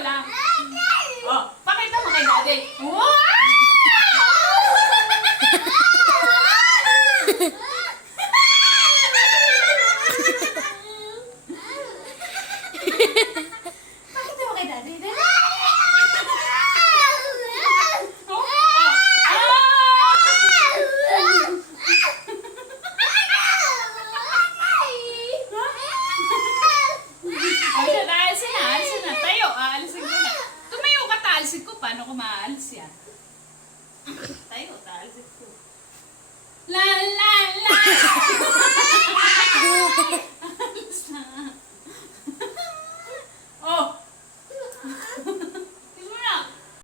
lang. Oh, pakita mo kay daddy. Wow! Pakita mo kay daddy. Daddy. Oh, oh. Alisin na. Tayo, aalisin ko na. Tumayo ka, taalisin ko. Paano ko maaalis yan?